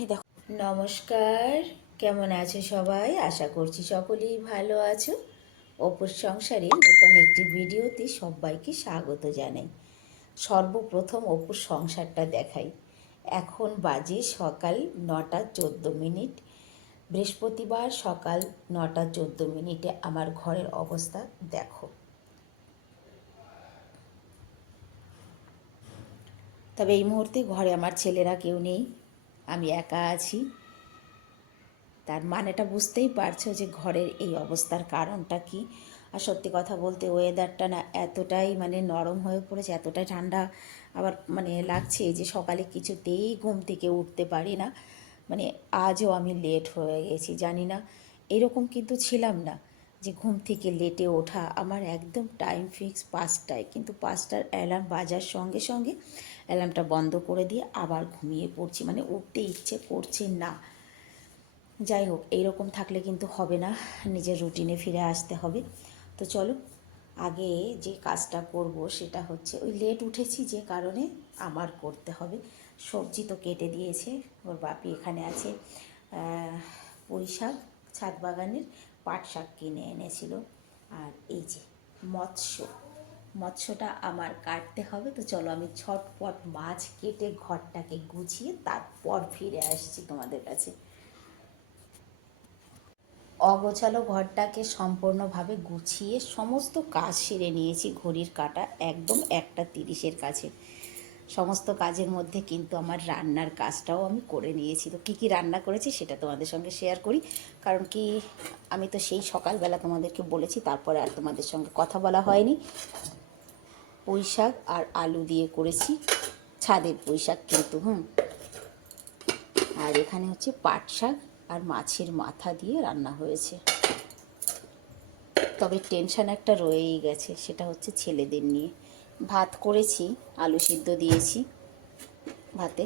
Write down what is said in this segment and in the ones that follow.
এই দেখো। নমস্কার, কেমন আছো সবাই? আশা করছি সকলেই ভালো আছো। অপুর সংসারে নতুন একটি ভিডিওতে সবাইকে স্বাগত জানাই। সর্বপ্রথম অপুর সংসারটা দেখাই। এখন বাজে সকাল 9টা 14 মিনিট। বৃহস্পতিবার সকাল 9টা 14 মিনিটে আমার ঘরের অবস্থা দেখো। তবে এই মুহূর্তে ঘরে আমার ছেলেরা কেউ নেই, আমি একা আছি। তার মানেটা বুঝতেই পারছো যে ঘরের এই অবস্থার কারণটা কি। আর সত্যি কথা বলতে ওয়েদারটা না এতটাই নরম হয়ে পড়েছে, এতটাই ঠান্ডা আবার লাগছে যে সকালে কিছুতেই ঘুম থেকে উঠতে পারি না। আজও আমি লেট হয়ে গেছি, জানি না এরকম কিন্তু ছিলাম না যে ঘুম থেকে লেটে ওঠা। আমার একদম টাইম ফিক্স 5টায়, কিন্তু 5টার অ্যালার্ম বাজার সঙ্গে সঙ্গে অ্যালার্মটা বন্ধ করে দিয়ে আবার ঘুমিয়ে পড়ছি, উঠতে ইচ্ছে করছে না। যাই হোক, এইরকম থাকলে কিন্তু হবে না, নিজের রুটিনে ফিরে আসতে হবে। তো চলো, আগে যে কাজটা করব সেটা হচ্ছে, ওই লেট উঠেছি যে কারণে আমার করতে হবে। সবজি তো কেটে দিয়েছে ওর বাপি, এখানে আছে পুঁই শাক, ছাদ বাগানের পাট শাক কিনে এনেছিল, আর এই যে মৎস্যটা আমার কাটতে হবে। তো চলো, আমি ছটপট মাছ কেটে ঘরটাকে গুছিয়ে তারপর ফিরে আসছি তোমাদের কাছে। অগোছালো ঘরটাকে সম্পূর্ণভাবে গুছিয়ে সমস্ত কাজ সেরে নিয়েছি। ঘড়ির কাঁটা একদম 1টা 30-এর কাছে। সমস্ত কাজের মধ্যে কিন্তু আমার রান্নার কাজটাও আমি করে নিয়েছি। তো কী কী রান্না করেছি সেটা তোমাদের সঙ্গে শেয়ার করি, কারণ কি আমি তো সেই সকালবেলা তোমাদেরকে বলেছি, তারপরে আর তোমাদের সঙ্গে কথা বলা হয়নি। পুঁই শাক আর আলু দিয়ে করেছি, ছাদের পুঁই শাক কিন্তু। আর এখানে হচ্ছে পাট শাক আর মাছের মাথা দিয়ে রান্না হয়েছে। তবে টেনশান একটা রয়েই গেছে, সেটা হচ্ছে ছেলেদের নিয়ে। ভাত করেছি, আলু সিদ্ধ দিয়েছি ভাতে।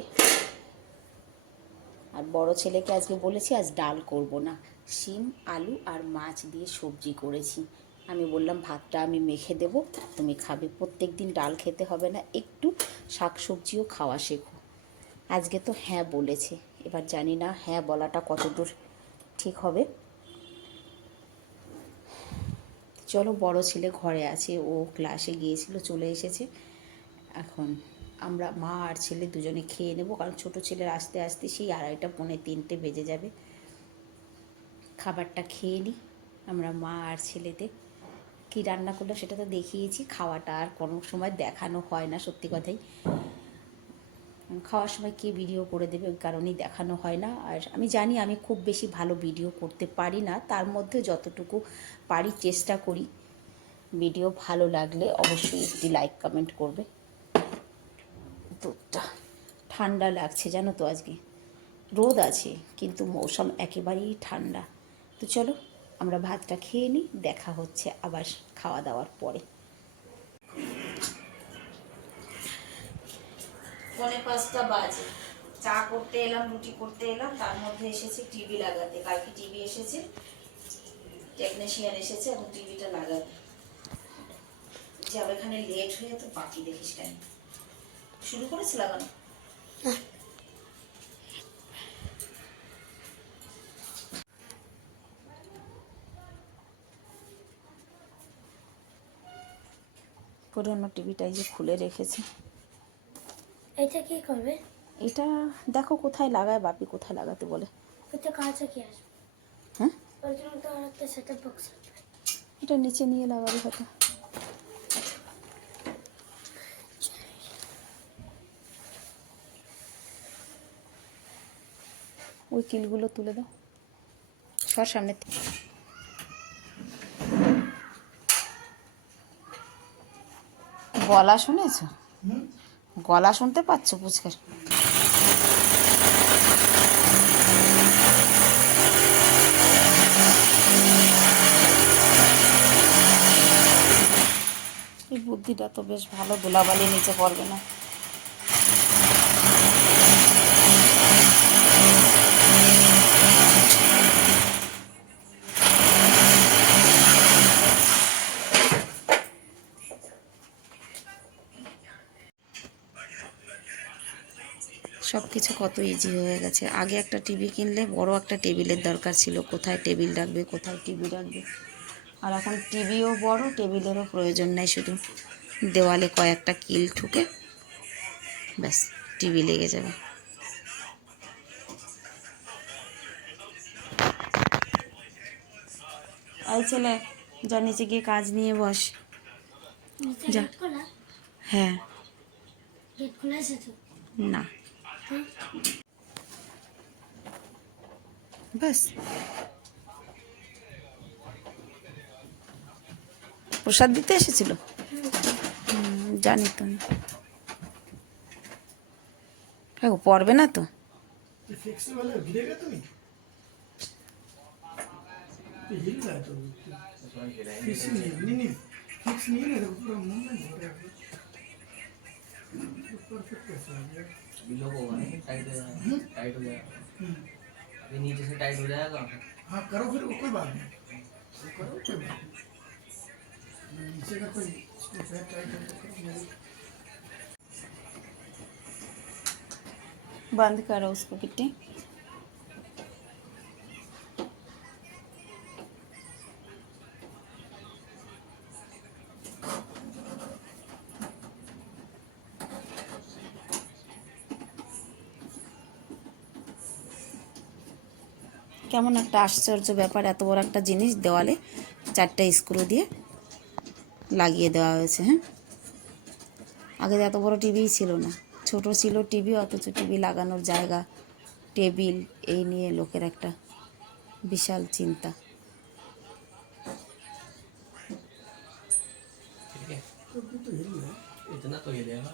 আর বড় ছেলেকে আজকে বলেছি আজ ডাল করব না, শিম আলু আর মাছ দিয়ে সবজি করেছি। আমি বললাম ভাতটা আমি মেখে দেবো, তুমি খাবে। প্রত্যেক দিন ডাল খেতে হবে না, একটু শাক সবজিও খাওয়া শেখো। আজকে তো হ্যাঁ বলেছে, এবার জানি না হ্যাঁ বলাটা কতদূর ঠিক হবে। চলো, বড় ছেলে ঘরে আছে, ও ক্লাসে গিয়েছিল, চলে এসেছে। এখন আমরা মা আর ছেলে দুজনে খেয়ে নেব, কারণ ছোটো ছেলের আসতে আসতে সেই 2:30 পৌনে 3টে বেজে যাবে। খাবারটা খেয়ে নিই আমরা মা আর ছেলেতে। কী রান্না করলো সেটা তো দেখিয়েছি, খাওয়াটা আর কোনো সময় দেখানো হয় না, সত্যি কথাই। খাওয়ার সময় কে ভিডিও করে দেবে, ওই কারণেই দেখানো হয় না। আর আমি জানি আমি খুব বেশি ভালো ভিডিও করতে পারি না, তার মধ্যে যতটুকু পারি চেষ্টা করি। ভিডিও ভালো লাগলে অবশ্যই একটি লাইক কমেন্ট করবে। দুধটা ঠান্ডা লাগছে জানো তো, আজকে রোদ আছে কিন্তু মৌসুম একেবারেই ঠান্ডা। তো চলো আমরা ভাতটা খেয়ে নিই, দেখা হচ্ছে আবার খাওয়া দাওয়ার পরে। 4:45 বাজে, চা করতে এলাম, রুটি করতে এলাম, তার মধ্যে এসেছে টিভি লাগাতে। কালকে টিভি এসেছে, টেকনিশিয়ান এসেছে এবং টিভিটা লাগাতে যাবে। এখানে লেট হয়ে তো বাকি দেখিস কেন, শুরু করেছে লাগানো। পুরোনো টিভিটাই যে খুলে রেখেছে। এটা কি করবে? এটা দেখো কোথায় লাগায়, বাপি কোথায় লাগাতে বলে। এটা কাছে কি আসবে? হ্যাঁ, ওর জন্য তো আর একটা সেটআপ বক্স আছে। এটা নিচে নিয়ে লাগাবে হয়তো। ওই কিলগুলো তুলে দাও, সর সামনে। গলা শুনেছ? গলা শুনতে পাচ্ছ পুচকের? এই বুদ্ধিটা তো বেশ ভালো, ধুলাবালি নিচে পড়বে না। সব কিছু কত ইজি হয়ে গেছে। আগে একটা টিভি কিনলে বড় একটা টেবিলের দরকার ছিল, কোথায় টেবিল রাখবে, কোথায় টিভি রাখবে। আর এখন টিভিও বড়, টেবিলেরও প্রয়োজন নেই, শুধু দেওয়ালে কয়েকটা কিল ঠুকে ব্যাস টিভি লেগে যাবে। ওই ছেলে, যা নিচে গিয়ে কাজ নিয়ে বস। নিচে যা। গেট খোলা? হ্যাঁ। গেট খোলা আছে তো? না, হ্যাঁ? ব্যাস। প্রসাদ দিতে এসেছিল? জানি তো। ও পড়বে না তো। बिलो को होगा नहीं टाइट हो जाएगा टाइट हो जाएगा अभी नीचे से टाइट हो जाएगा हाँ करो फिर कोई बात नहीं वो करो कोई बात नहीं नीचे का कोई इसको टाइट हो करो बंद करो उसको किट्टी। কেমন একটা আশ্চর্য ব্যাপার, এত বড় একটা জিনিস দেওয়ালে 4টা স্ক্রু দিয়ে লাগিয়ে দেওয়া হয়েছে। হ্যাঁ, আগে তো এত বড় টিভিই ছিল না, ছোট ছিল টিভি, অথচ টিভি লাগানোর জায়গা, টেবিল, এই নিয়ে লোকের একটা বিশাল চিন্তা। ठीक है इतना तो हिलेगा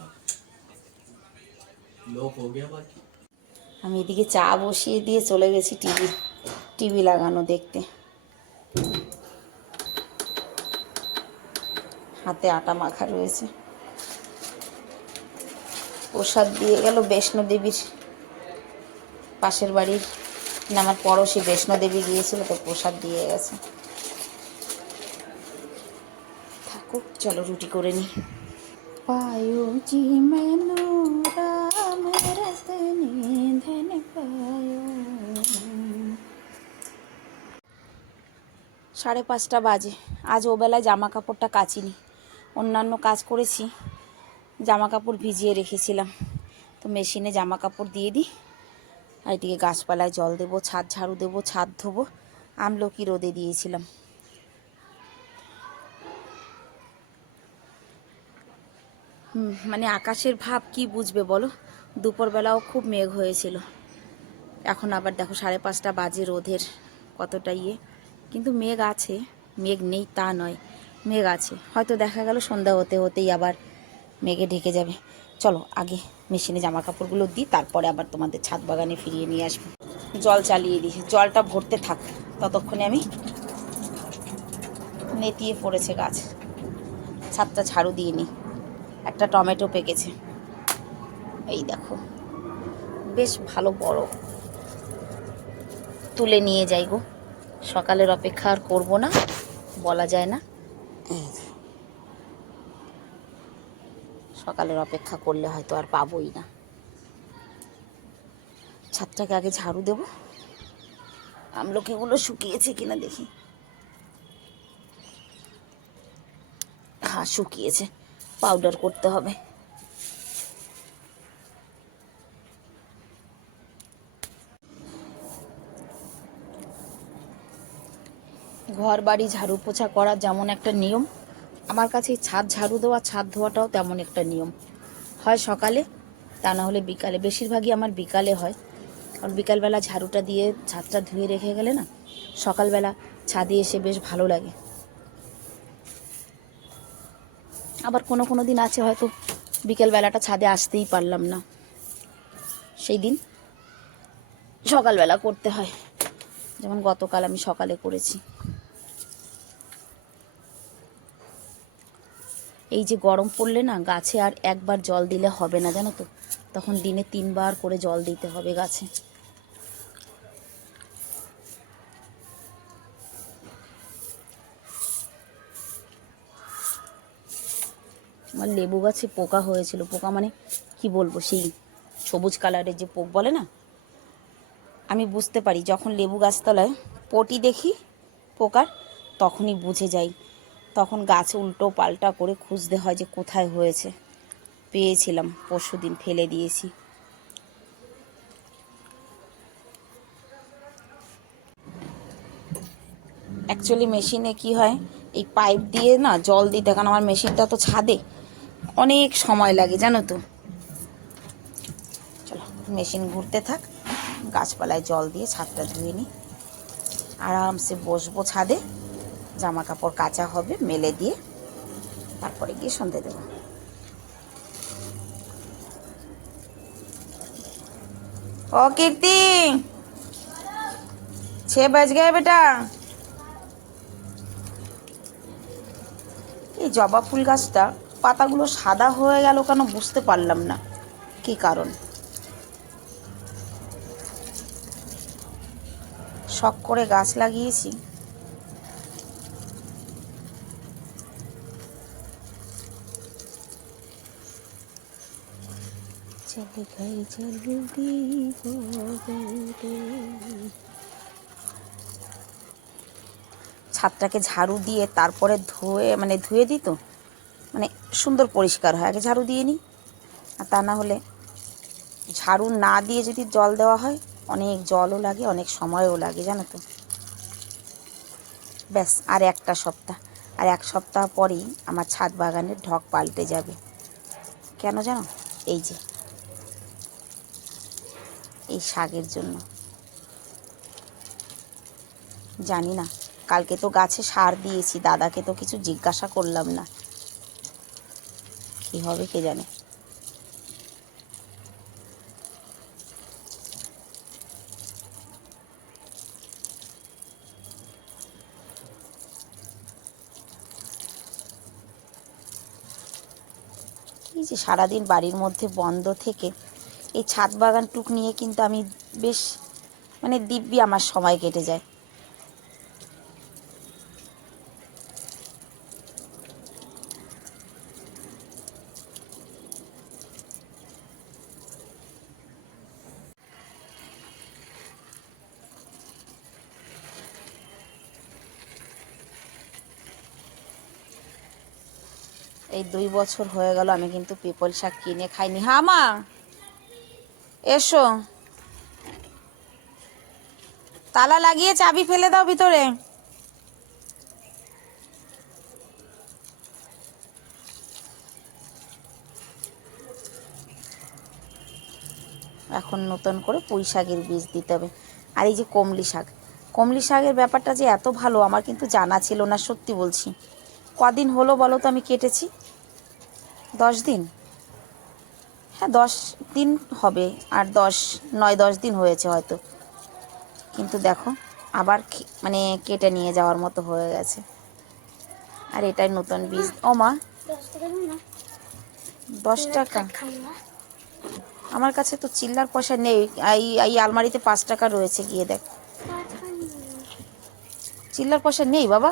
लॉक हो गया बाकी আমি এদিকে চা বসিয়ে দিয়ে চলে গেছি টিভি লাগানো দেখতে। হাতে আটা মাখা রয়েছে। প্রসাদ দিয়ে গেল বৈষ্ণোদেবীর পাশের বাড়ির, না আমার পড়োশি বৈষ্ণোদেবী গিয়েছিল তো প্রসাদ দিয়ে গেছে। থাকুক, চলো রুটি করে নিই। पायो जी मैनू राम रतने धन पायो। 5:30 বাজে। আজ ওবেলায় জামা কাপড়টা কাচিনি, অন্যান্য কাজ করেছি, জামা কাপড় ভিজিয়ে রেখেছিলাম। তো মেশিনে জামা কাপড় দিয়ে দিই, আর এদিকে গাছপালায় জল দেবো, ছাদ ঝাড়ু দেবো, ছাদ ধোবো। আমলকি রোদে দিয়েছিলাম। মানে আকাশের ভাব কি বুঝবে বলো, দুপুরবেলাও খুব মেঘ হয়েছিল, এখন আবার দেখো 5:30 বাজে, রোদের কতটা ইয়ে। কিন্তু মেঘ আছে, মেঘ নেই তা নয়, মেঘ আছে, হয়তো দেখা গেল সন্ধ্যা হতে হতেই আবার মেঘে ঢেকে যাবে। চলো আগে মেশিনে জামা কাপড়গুলো দিই, তারপরে আবার তোমাদের ছাদ বাগানে ফিরিয়ে নিয়ে আসবো। জল চালিয়ে দিই, জলটা ভরতে থাক, ততক্ষণে আমি নেতিয়ে পড়েছে গাছ, ছাদটা ঝাড়ু দিয়ে নিই। একটা টমেটো পেকেছে, এই দেখো, বেশ ভালো বড়, তুলে নিয়ে যাই গো। সকালের অপেক্ষা আর করবো না, বলা যায় না, সকালের অপেক্ষা করলে হয়তো আর পাবোই না। ছাদটাকে আগে ঝাড়ু দেবো, আমলকিগুলো শুকিয়েছে কিনা দেখি। হ্যাঁ শুকিয়েছে, পাউডার করতে হবে। ঘর বাড়ি ঝাড়ু পোছা করা যেমন একটা নিয়ম, আমার কাছে ছাদ ঝাড়ু দেওয়া, ছাদ ধোয়াটাও তেমন একটা নিয়ম। হয় সকালে, তা না হলে বিকালে, বেশিরভাগই আমার বিকালে হয়। কারণ বিকালবেলা ঝাড়ুটা দিয়ে ছাদটা ধুয়ে রেখে গেলে না, সকালবেলা ছাদে এসে বেশ ভালো লাগে। আবার কোনো কোনো দিন আছে হয়তো বিকেলবেলাটা ছাদে আসতেই পারলাম না, সেই দিন সকালবেলা করতে হয়, যেমন গতকাল আমি সকালে করেছি। এই যে গরম পড়লে না, গাছে আর একবার জল দিলে হবে না জানো তো, তখন দিনে 3বার করে জল দিতে হবে গাছে। আমার লেবু গাছে পোকা হয়েছিল, পোকা মানে কি বলবো, সেই সবুজ কালারের যে পোক বলে না, আমি বুঝতে পারি যখন লেবু গাছতলায় পটি দেখি পোকার, তখনই বুঝে যাই। তখন গাছ উল্টো পাল্টা করে খুঁজতে হয় যে কোথায় হয়েছে। পেয়েছিলাম পরশুদিন, ফেলে দিয়েছি। অ্যাকচুয়ালি মেশিনে কি হয়, এই পাইপ দিয়ে না জল দিতে, কারণ আমার মেশিনটা তো ছাদে, অনেক সময় লাগে জানো তো। চলো মেশিন ঘুরতে থাক, গাছপালায় জল দিয়ে ছাদটা ধুয়ে নিই। আরামসে বসবো ছাদে, জামা কাপড় কাচা হবে, মেলে দিয়ে তারপরে গিয়ে সন্ধে দেবো। ओ कीर्ति, 6 बज गए बेटा। এই জবা ফুল গাছটা পাতাগুলো সাদা হয়ে গেল কেন বুঝতে পারলাম না কি কারণ। শখ করে গাছ লাগিয়েছি, ছাদটাকে ঝাড়ু দিয়ে তারপরে ধুয়ে দিই তো মানে সুন্দর পরিষ্কার হয়। আগে ঝাড়ু দিয়ে নিই, আর তা না হলে ঝাড়ু না দিয়ে যদি জল দেওয়া হয় অনেক জলও লাগে, অনেক সময়ও লাগে জানো তো। ব্যাস আর একটা সপ্তাহ, আর এক সপ্তাহ পরেই আমার ছাদ বাগানের ঢক পাল্টে যাবে। কেন জানো? এই যে এই শাকের জন্য। জানি না, কালকে তো গাছে সার দিয়েছি, দাদাকে তো কিছু জিজ্ঞাসা করলাম না, কি হবে কে জানে। এই যে সারাদিন বাড়ির মধ্যে বন্ধ থেকে এই ছাদ বাগান টুক নিয়ে কিন্তু আমি বেশ মানে দিব্যি আমার সময় কেটে যায়। এই 2 বছর হয়ে গেল আমি কিন্তু পিপল শাক কিনে খাইনি। হ্যাঁ মা এসো, তালা লাগিয়ে চাবি ফেলে দাও ভিতরে। এখন নতুন করে পুঁই শাকের বীজ দিতে হবে। আর এই যে কমলি শাকের ব্যাপারটা যে এত ভালো আমার কিন্তু জানা ছিল না, সত্যি বলছি। কদিন হলো বলো তো আমি কেটেছি? 10 দিন, হ্যাঁ 10 দিন হবে, আর 9-10 দিন হয়েছে হয়তো। কিন্তু দেখো আবার মানে কেটে নিয়ে যাওয়ার মতো হয়ে গেছে। আর এটাই নতুন বীজ। ও মা 10 টাকা? আমার কাছে তো চিল্লার পয়সা নেই। এই আলমারিতে 5 টাকা রয়েছে, গিয়ে দেখ। চিল্লার পয়সা নেই বাবা,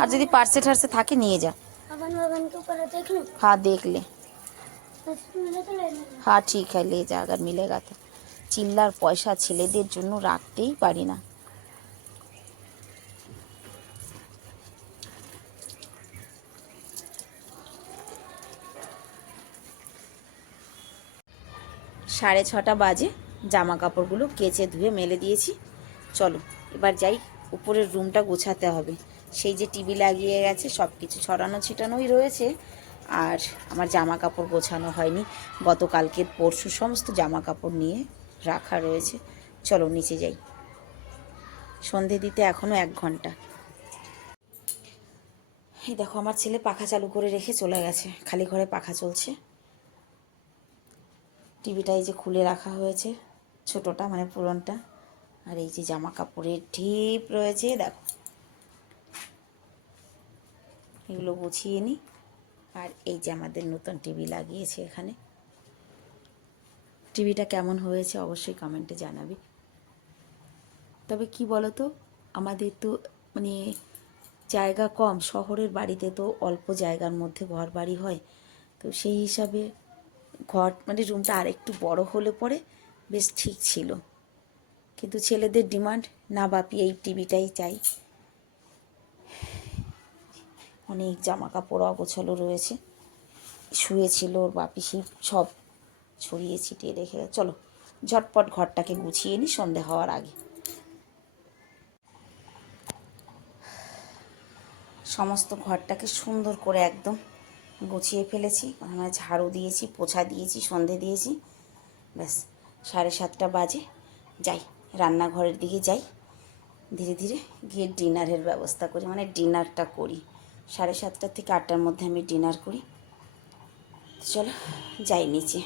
আর যদি পার্সে ঠার্সে থাকে নিয়ে যা। हाँ देख ले, हाँ ठीक है ले जा अगर मिलेगा तो। চিল্লার পয়সা ছেলেদের জন্য রাখতেই পারি না। সাড়ে 6টা বাজে, জামা কাপড়গুলো কেচে ধুয়ে মেলে দিয়েছি। চলো এবার যাই, উপরের রুমটা গোছাতে হবে। সেই যে টিভি লাগিয়ে গেছে, সব কিছু ছড়ানো ছিটানোই রয়েছে, আর আমার জামা কাপড় গোছানো হয়নি। গতকালকের পরশু সমস্ত জামা কাপড় নিয়ে রাখা রয়েছে। চলো নিচে যাই, সন্ধে দিতে এখনও 1 ঘন্টা। এই দেখো আমার ছেলে পাখা চালু করে রেখে চলে গেছে, খালি ঘরে পাখা চলছে। টিভিটা এই যে খুলে রাখা হয়েছে, ছোটোটা মানে পুরনটা। আর এই যে জামা কাপড়ের ঢিপ রয়েছে, দেখো এগুলো গুছিয়ে নিই। আর এই যে আমাদের নতুন টিভি লাগিয়েছে এখানে, টিভিটা কেমন হয়েছে অবশ্যই কমেন্টে জানাবে। তবে কি বলো তো, আমাদের তো মানে জায়গা কম, শহরের বাড়িতে তো অল্প জায়গার মধ্যে ঘর বাড়ি হয়, তো সেই হিসাবে ঘর মানে রুমটা আর একটু বড় হলে পরে বেশ ঠিক ছিল, কিন্তু ছেলেদের ডিমান্ড না বাপি এই টিভিটাই চাই। অনেক জামা কাপড় অগোছালো রয়েছে, শুয়েছিল ওর বাপি সেই সব ছড়িয়ে ছিটিয়ে রেখে গেছে। চলো ঝটপট ঘরটাকে গুছিয়ে নিই সন্ধে হওয়ার আগে। সমস্ত ঘরটাকে সুন্দর করে একদম গুছিয়ে ফেলেছি, আমরা ঝাড়ু দিয়েছি, পোছা দিয়েছি, সন্ধে দিয়েছি। ব্যাস 7:30 বাজে, যাই রান্নাঘরের দিকে যাই, ধীরে ধীরে গিয়ে ডিনারের ব্যবস্থা করি, মানে ডিনারটা করি। 7:30 থেকে 8টার মধ্যে আমি ডিনার করি। চলো যাই নিচে।